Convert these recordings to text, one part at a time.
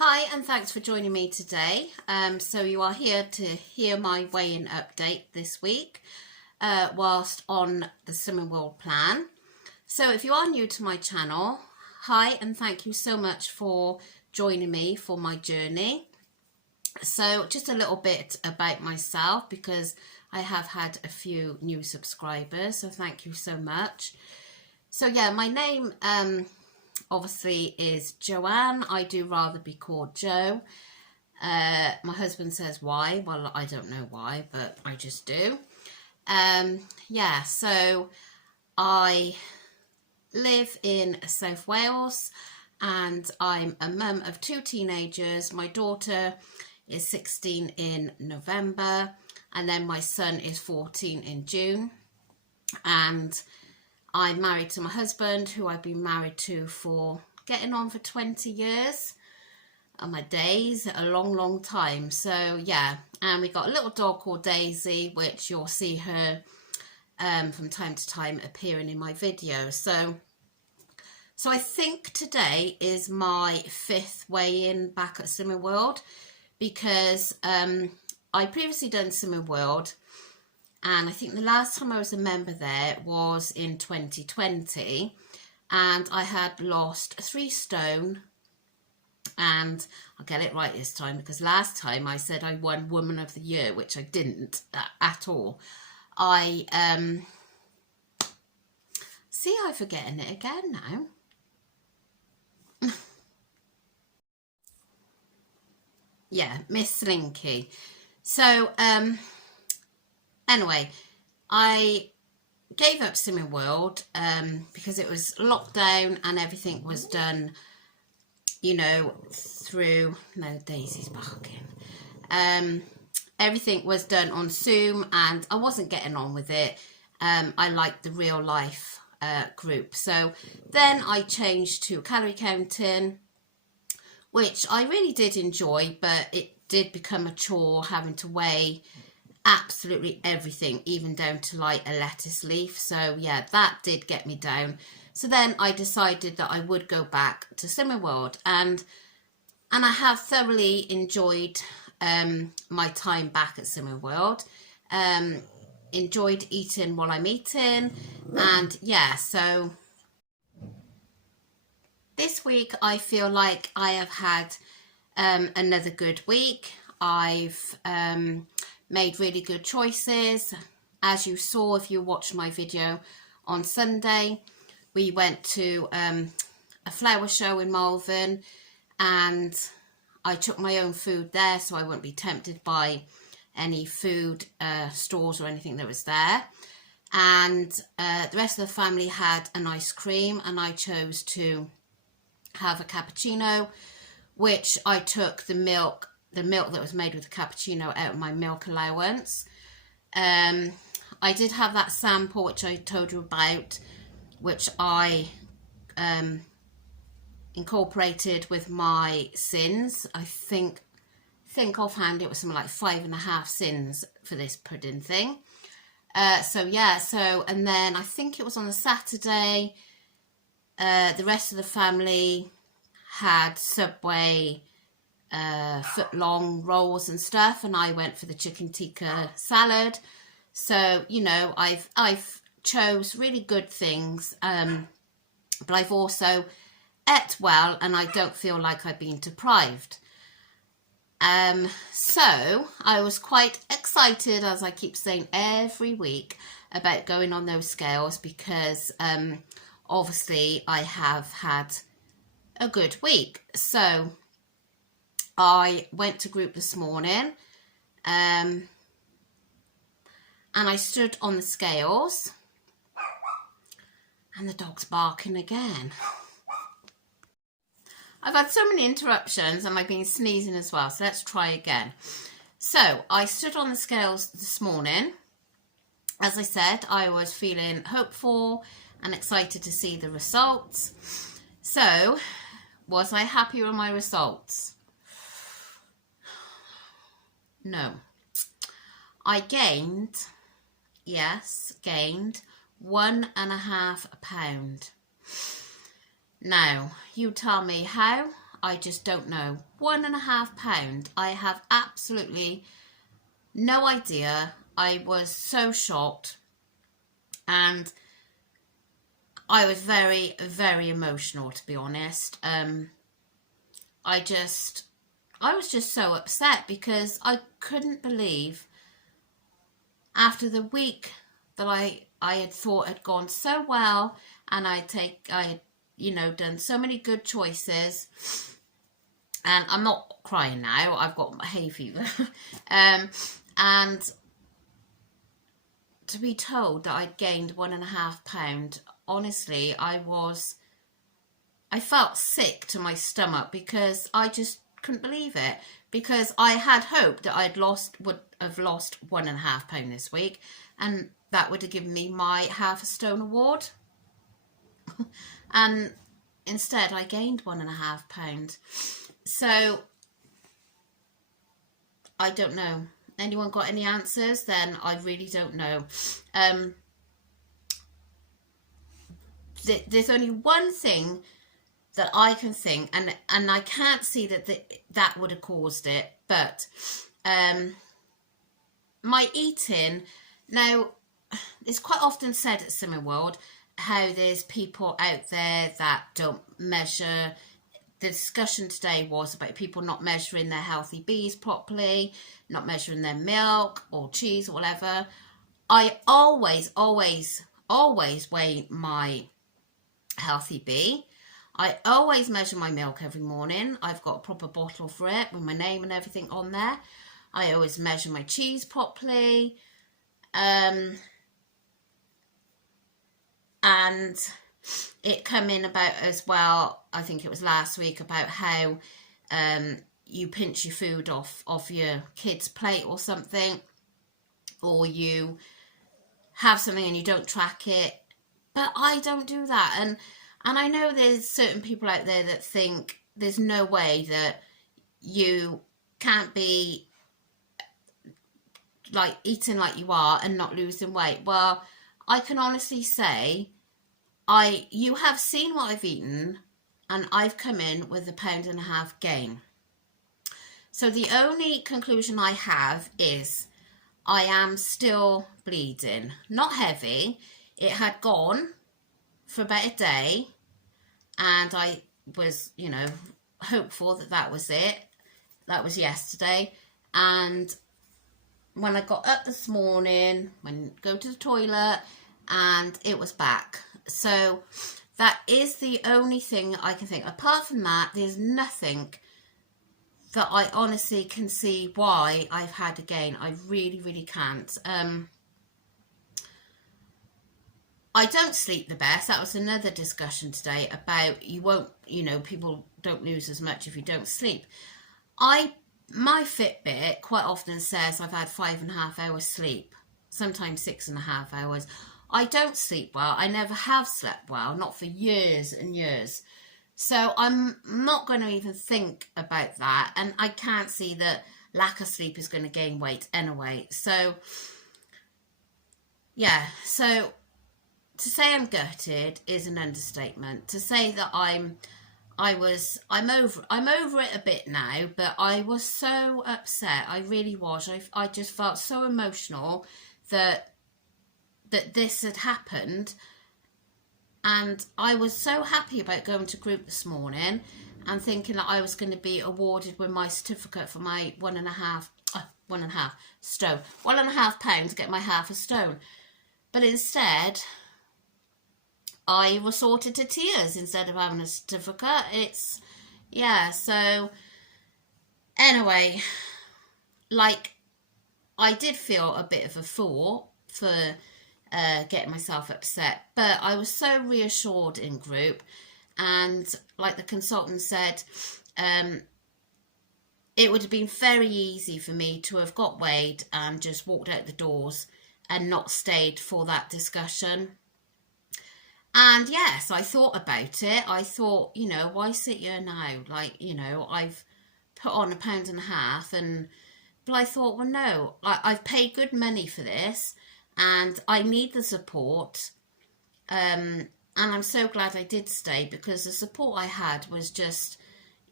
Hi, and thanks for joining me today. So you are here to hear my weigh-in update this week whilst on the Slimming World plan. So if you are new to my channel, hi, and thank you so much for joining me for my journey. So just a little bit about myself, because I have had a few new subscribers, so thank you so much. So yeah, my name obviously is Joanne. I do rather be called Jo. My husband says why. Well, I don't know why, but I just do. Yeah, so I live in South Wales and I'm a mum of two teenagers. My daughter is 16 in November and then my son is 14 in June. And I'm married to my husband, who I've been married to for getting on for 20 years. On my days, a long time. So yeah, and we got a little dog called Daisy, which you'll see her from time to time appearing in my videos. So I think today is my fifth weigh-in back at Slimming World, because I previously done Slimming World. And I think the last time I was a member there was in 2020, and I had lost 3 stone, and I'll get it right this time, because last time I said I won Woman of the Year, which I didn't at all. I'm forgetting it again now. Yeah, Miss Slinky. So, anyway, I gave up Slimming World because it was lockdown and everything was done, you know, through, no, Daisy's barking. Everything was done on Zoom and I wasn't getting on with it. I liked the real life group. So then I changed to calorie counting, which I really did enjoy, but it did become a chore having to weigh absolutely everything, even down to like a lettuce leaf. So yeah, that did get me down. So then I decided that I would go back to Slimming World, and I have thoroughly enjoyed my time back at Slimming World. Enjoyed eating while I'm eating, and yeah, so this week I feel like I have had another good week. I've made really good choices. As you saw, if you watched my video on Sunday, we went to a flower show in Malvern, and I took my own food there so I wouldn't be tempted by any food stores or anything that was there. And the rest of the family had an ice cream, and I chose to have a cappuccino, which I took the milk that was made with the cappuccino out of my milk allowance. I did have that sample which I told you about, which I incorporated with my sins. I think offhand it was something like 5.5 sins for this pudding thing. So yeah, and then I think it was on a Saturday, the rest of the family had Subway foot-long rolls and stuff, and I went for the chicken tikka salad. So, you know, I've chose really good things, but I've also ate well, and I don't feel like I've been deprived. So I was quite excited, as I keep saying every week, about going on those scales, because obviously I have had a good week. So I went to group this morning, and I stood on the scales, and the dog's barking again. I've had so many interruptions, and I've been sneezing as well, so let's try again. So I stood on the scales this morning. As I said, I was feeling hopeful and excited to see the results. So, was I happy with my results? No. I gained 1.5 pounds. Now, you tell me how I just don't know. £1.5. I have absolutely no idea. I was so shocked, and I was very, very emotional, to be honest. I was just so upset because I couldn't believe, after the week that I had thought had gone so well, and I had, you know, done so many good choices, and I'm not crying now, I've got hay fever, and to be told that I'd gained £1.5, honestly, I felt sick to my stomach, because I just couldn't believe it, because I had hoped that would have lost £1.5 this week, and that would have given me my half a stone award. And instead I gained £1.5. So I don't know. Anyone got any answers? Then I really don't know. There's only one thing that I can think, and I can't see that would have caused it, but my eating. Now, it's quite often said at Slimming World how there's people out there that don't measure. The discussion today was about people not measuring their healthy bees properly, not measuring their milk or cheese or whatever. I always weigh my healthy bee. I always measure my milk every morning. I've got a proper bottle for it with my name and everything on there. I always measure my cheese properly. And it come in about as well, I think it was last week, about how you pinch your food off your kid's plate or something, or you have something and you don't track it. But I don't do that, and I know there's certain people out there that think there's no way that you can't be like eating like you are and not losing weight. Well, I can honestly say, you have seen what I've eaten, and I've come in with £1.5 pound gain. So the only conclusion I have is I am still bleeding. Not heavy. It had gone for about a day, and I was, you know, hopeful that was it. That was yesterday. And when I got up this morning, go to the toilet, and it was back. So that is the only thing I can think. Apart from that, there's nothing that I honestly can see why I've had a gain. I really, really can't. I don't sleep the best. That was another discussion today about people don't lose as much if you don't sleep. My Fitbit quite often says I've had 5.5 hours sleep, sometimes 6.5 hours. I don't sleep well. I never have slept well, not for years and years. So I'm not going to even think about that. And I can't see that lack of sleep is going to gain weight anyway. So, yeah. So to say I'm gutted is an understatement. To say that I'm over it a bit now, but I was so upset. I really was. I just felt so emotional that this had happened, and I was so happy about going to group this morning and thinking that I was going to be awarded with my certificate for my £1.5 pound to get my half a stone. But instead, I resorted to tears instead of having a certificate. So anyway, like, I did feel a bit of a fool for getting myself upset, but I was so reassured in group, and like the consultant said, it would have been very easy for me to have got weighed and just walked out the doors and not stayed for that discussion. And yes, I thought about it. I thought, why sit here now? Like, I've put on £1.5 pound, but I thought, well, no, I've paid good money for this, and I need the support. And I'm so glad I did stay, because the support I had was just,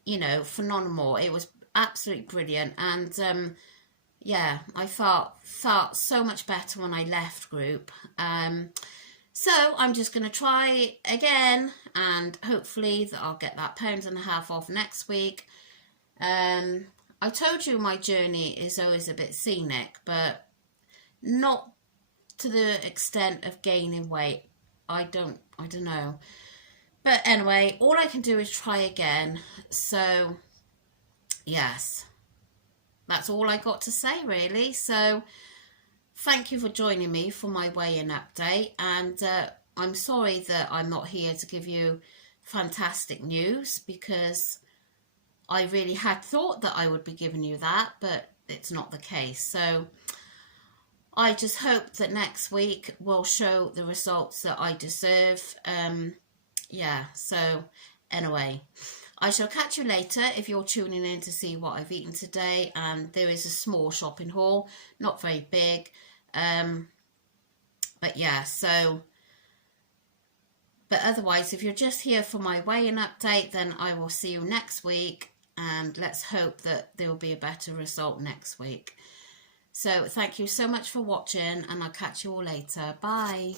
you know, phenomenal. It was absolutely brilliant. And yeah, I felt so much better when I left group. So I'm just going to try again, and hopefully that I'll get that £1.50 off next week. I told you my journey is always a bit scenic, but not to the extent of gaining weight. I don't know. But anyway, all I can do is try again. So yes, that's all I got to say really. So thank you for joining me for my weigh-in update, and I'm sorry that I'm not here to give you fantastic news, because I really had thought that I would be giving you that, but it's not the case. So I just hope that next week will show the results that I deserve. Yeah, so anyway, I shall catch you later if you're tuning in to see what I've eaten today. And there is a small shopping haul, not very big. But yeah, so, but otherwise, if you're just here for my weigh-in update, then I will see you next week, and let's hope that there will be a better result next week. So thank you so much for watching, and I'll catch you all later. Bye.